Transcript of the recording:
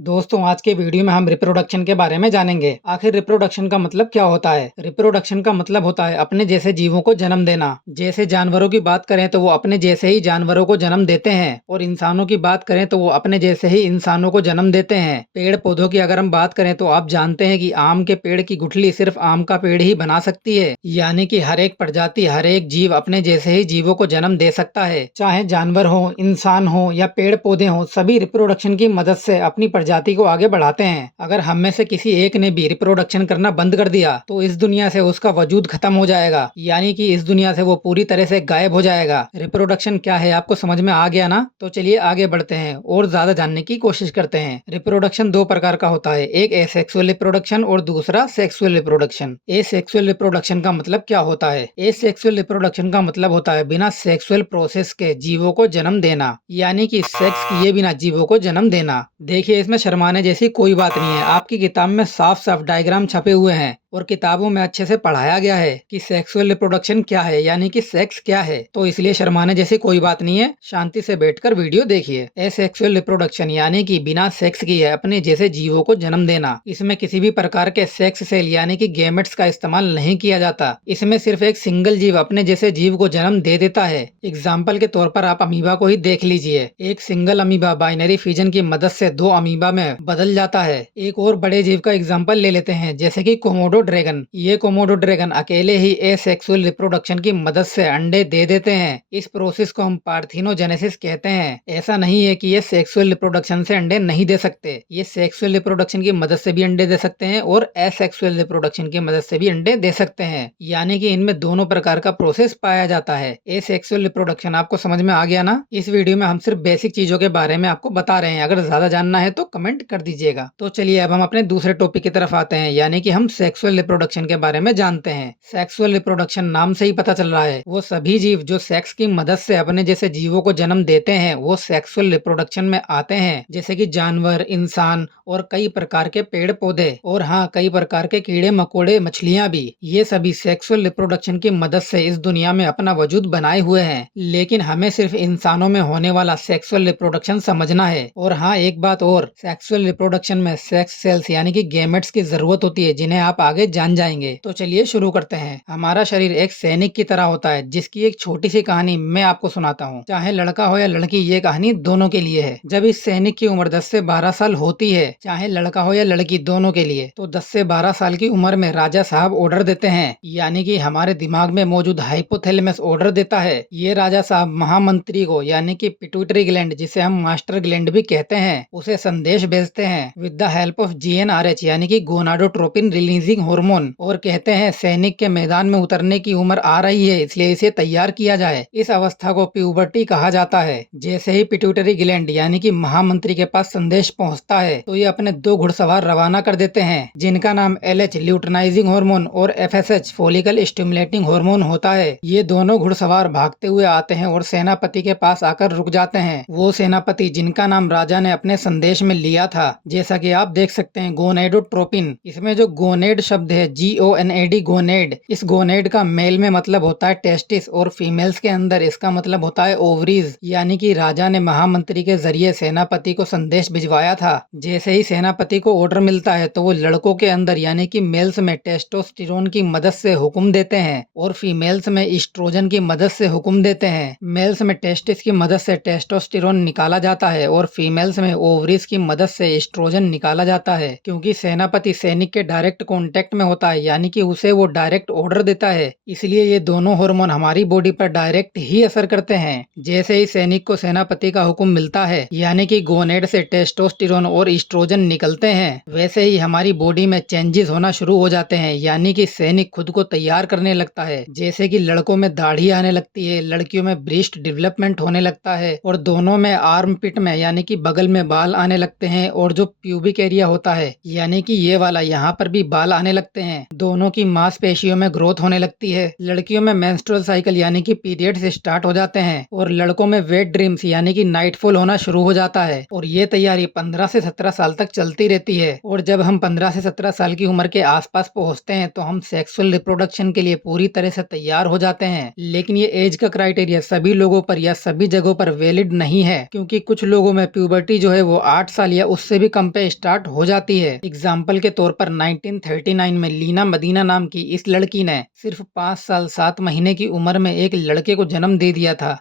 दोस्तों आज के वीडियो में हम रिप्रोडक्शन के बारे में जानेंगे। आखिर रिप्रोडक्शन का मतलब क्या होता है। रिप्रोडक्शन का मतलब होता है अपने जैसे जीवों को जन्म देना। जैसे जानवरों की बात करें तो वो अपने जैसे ही जानवरों को जन्म देते हैं और इंसानों की बात करें तो वो अपने जैसे ही इंसानों को जन्म देते हैं। पेड़ पौधों की अगर हम बात करें तो आप जानते हैं कि आम के पेड़ की गुठली सिर्फ आम का पेड़ ही बना सकती है, यानी कि हर एक प्रजाति हर एक जीव अपने जैसे ही जीवों को जन्म दे सकता है। चाहे जानवर हो, इंसान हो या पेड़ पौधे हो, सभी रिप्रोडक्शन की मदद से अपनी प्रजाति को आगे बढ़ाते हैं। अगर हम में से किसी एक ने भी रिप्रोडक्शन करना बंद कर दिया तो इस दुनिया से उसका वजूद खत्म हो जाएगा, यानी कि इस दुनिया से वो पूरी तरह से गायब हो जाएगा। रिप्रोडक्शन क्या है आपको समझ में आ गया ना? तो चलिए आगे बढ़ते हैं और ज्यादा जानने की कोशिश करते हैं। रिप्रोडक्शन दो प्रकार का होता है, एक एसेक्सुअल रिप्रोडक्शन और दूसरा सेक्सुअल रिप्रोडक्शन। एसेक्सुअल रिप्रोडक्शन का मतलब क्या होता है? एसेक्सुअल रिप्रोडक्शन का मतलब होता है बिना सेक्सुअल प्रोसेस के जीवों को जन्म देना, यानी कि सेक्स किए बिना जीवों को जन्म देना। देखिए इसमें शर्माने जैसी कोई बात नहीं है। आपकी किताब में साफ साफ डायग्राम छपे हुए हैं और किताबों में अच्छे से पढ़ाया गया है कि सेक्सुअल रिप्रोडक्शन क्या है, यानी कि सेक्स क्या है। तो इसलिए शर्माने जैसी कोई बात नहीं है, शांति से बैठकर वीडियो देखिए। एसेक्सुअल रिप्रोडक्शन यानी कि बिना सेक्स किए अपने जैसे जीवों को जन्म देना। इसमें किसी भी प्रकार के सेक्स सेल यानी कि गैमेट्स का इस्तेमाल नहीं किया जाता। इसमें सिर्फ एक सिंगल जीव अपने जैसे जीव को जन्म दे देता है। एग्जाम्पल के तौर पर आप अमीबा को ही देख लीजिए। एक सिंगल अमीबा बाइनरी फिजन की मदद से दो अमीबा में बदल जाता है। एक और बड़े जीव का एग्जाम्पल ले लेते हैं, जैसे कि कोमोडो ड्रैगन। ये कोमोडो ड्रैगन अकेले ही एसेक्सुअल रिप्रोडक्शन की मदद से अंडे दे देते हैं। इस प्रोसेस को हम पार्थिनोजेनेसिस कहते हैं। ऐसा नहीं है कि ये सेक्सुअल रिप्रोडक्शन से अंडे नहीं दे सकते, ये सेक्सुअल रिप्रोडक्शन की मदद से भी अंडे दे सकते हैं और एसेक्सुअल रिप्रोडक्शन की मदद से भी अंडे दे सकते हैं, यानी कि इनमें दोनों प्रकार का प्रोसेस पाया जाता है। एसेक्सुअल रिप्रोडक्शन आपको समझ में आ गया ना? इस वीडियो में हम सिर्फ बेसिक चीजों के बारे में आपको बता रहे हैं, अगर ज्यादा जानना है तो कमेंट कर दीजिएगा। तो चलिए अब हम अपने दूसरे टॉपिक की तरफ आते हैं, यानी कि हम सेक्सुअल रिप्रोडक्शन के बारे में जानते हैं। सेक्सुअल रिप्रोडक्शन नाम से ही पता चल रहा है, वो सभी जीव जो सेक्स की मदद से अपने जैसे जीवों को जन्म देते हैं वो सेक्सुअल रिप्रोडक्शन में आते हैं, जैसे कि जानवर, इंसान और कई प्रकार के पेड़ पौधे, और हाँ कई प्रकार के कीड़े मकोड़े, मछलियां भी। ये सभी सेक्सुअल रिप्रोडक्शन की मदद से इस दुनिया में अपना वजूद बनाए हुए हैं। लेकिन हमें सिर्फ इंसानों में होने वाला सेक्सुअल रिप्रोडक्शन समझना है। और हाँ एक बात और, सेक्सुअल रिप्रोडक्शन में सेक्स सेल्स यानी कि गैमेट्स की जरूरत होती है, जिन्हें आप आगे जान जाएंगे। तो चलिए शुरू करते हैं। हमारा शरीर एक सैनिक की तरह होता है, जिसकी एक छोटी सी कहानी मैं आपको सुनाता हूँ। चाहे लड़का हो या लड़की, ये कहानी दोनों के लिए है। जब इस सैनिक की उम्र 10 से 12 साल होती है, चाहे लड़का हो या लड़की दोनों के लिए, तो 10 से 12 साल की उम्र में राजा साहब ऑर्डर देते हैं, यानी कि हमारे दिमाग में मौजूद हाइपोथैलेमस ऑर्डर देता है। ये राजा साहब महामंत्री को यानी कि पिट्यूटरी ग्लैंड, जिसे हम मास्टर ग्लैंड भी कहते हैं, उसे संदेश भेजते हैं with the help of GnRH यानी कि गोनाडोट्रोपिन रिलीजिंग हार्मोन, और कहते हैं सैनिक के मैदान में उतरने की उम्र आ रही है, इसलिए इसे तैयार किया जाए। इस अवस्था को प्यूबर्टी कहा जाता है। जैसे ही पिट्यूटरी ग्लैंड यानी कि महामंत्री के पास संदेश पहुंचता है तो ये अपने दो घुड़सवार रवाना कर देते हैं, जिनका नाम LH ल्यूटनाइजिंग हार्मोन और FSH फॉलिकल स्टिमुलेटिंग हार्मोन होता है। ये दोनों घुड़सवार भागते हुए आते हैं और सेनापति के पास आकर रुक जाते हैं। वो सेनापति जिनका नाम राजा ने अपने संदेश में लिया था, जैसा कि आप देख सकते हैं गोनेडोट्रोपिन। इसमें जो गोनेड शब्द है GONAD गोनेड, इस गोनेड का मेल में मतलब होता है टेस्टिस और फीमेल्स के अंदर इसका मतलब होता है ओवरीज, यानी कि राजा ने महामंत्री के जरिए सेनापति को संदेश भिजवाया था। जैसे ही सेनापति को ऑर्डर मिलता है तो वो लड़कों के अंदर यानी कि मेल्स में टेस्टोस्टेरोन की मदद से हुक्म देते हैं और फीमेल्स में ईस्ट्रोजन की मदद से हुक्म देते हैं। मेल्स में टेस्टिस की मदद से टेस्टोस्टेरोन निकाला जाता है और फीमेल्स में ओवरीज की मदद से एस्ट्रोजन निकाला जाता है। क्योंकि सेनापति सैनिक के डायरेक्ट कांटेक्ट में होता है, यानी कि उसे वो डायरेक्ट ऑर्डर देता है, इसलिए ये दोनों हार्मोन हमारी बॉडी पर डायरेक्ट ही असर करते हैं। जैसे ही सैनिक को सेनापति का हुक्म मिलता है, यानी कि गोनेड से टेस्टोस्टेरोन और एस्ट्रोजन निकलते हैं, वैसे ही हमारी बॉडी में चेंजेस होना शुरू हो जाते हैं, यानी कि सैनिक खुद को तैयार करने लगता है। जैसे कि लड़कों में दाढ़ी आने लगती है, लड़कियों में ब्रेस्ट डेवलपमेंट होने लगता है और दोनों में आर्म पिट में यानी कि बगल में बाल आने लगते हैं, और जो प्यूबिक एरिया होता है यानी कि ये वाला, यहाँ पर भी बाल आने आने लगते हैं। दोनों की मांसपेशियों में ग्रोथ होने लगती है। लड़कियों में मेंस्ट्रुअल साइकिल यानी कि पीरियड्स स्टार्ट हो जाते हैं और लड़कों में वेट ड्रीम्स यानी कि नाइटफॉल होना शुरू हो जाता है। और ये तैयारी 15 से 17 साल तक चलती रहती है। और जब हम 15 से 17 साल की उम्र के आसपास पहुंचते हैं तो हम सेक्सुअल रिप्रोडक्शन के लिए पूरी तरह से तैयार हो जाते हैं। लेकिन ये एज का क्राइटेरिया सभी लोगों पर या सभी जगहों पर वैलिड नहीं है, क्योंकि कुछ लोगों में प्यूबर्टी जो है वो 8 साल या उससे भी कम पे स्टार्ट हो जाती है। एग्जाम्पल के तौर पर 1939 में लीना मदीना नाम की इस लड़की ने सिर्फ 5 साल 7 महीने की उम्र में एक लड़के को जन्म दे दिया था।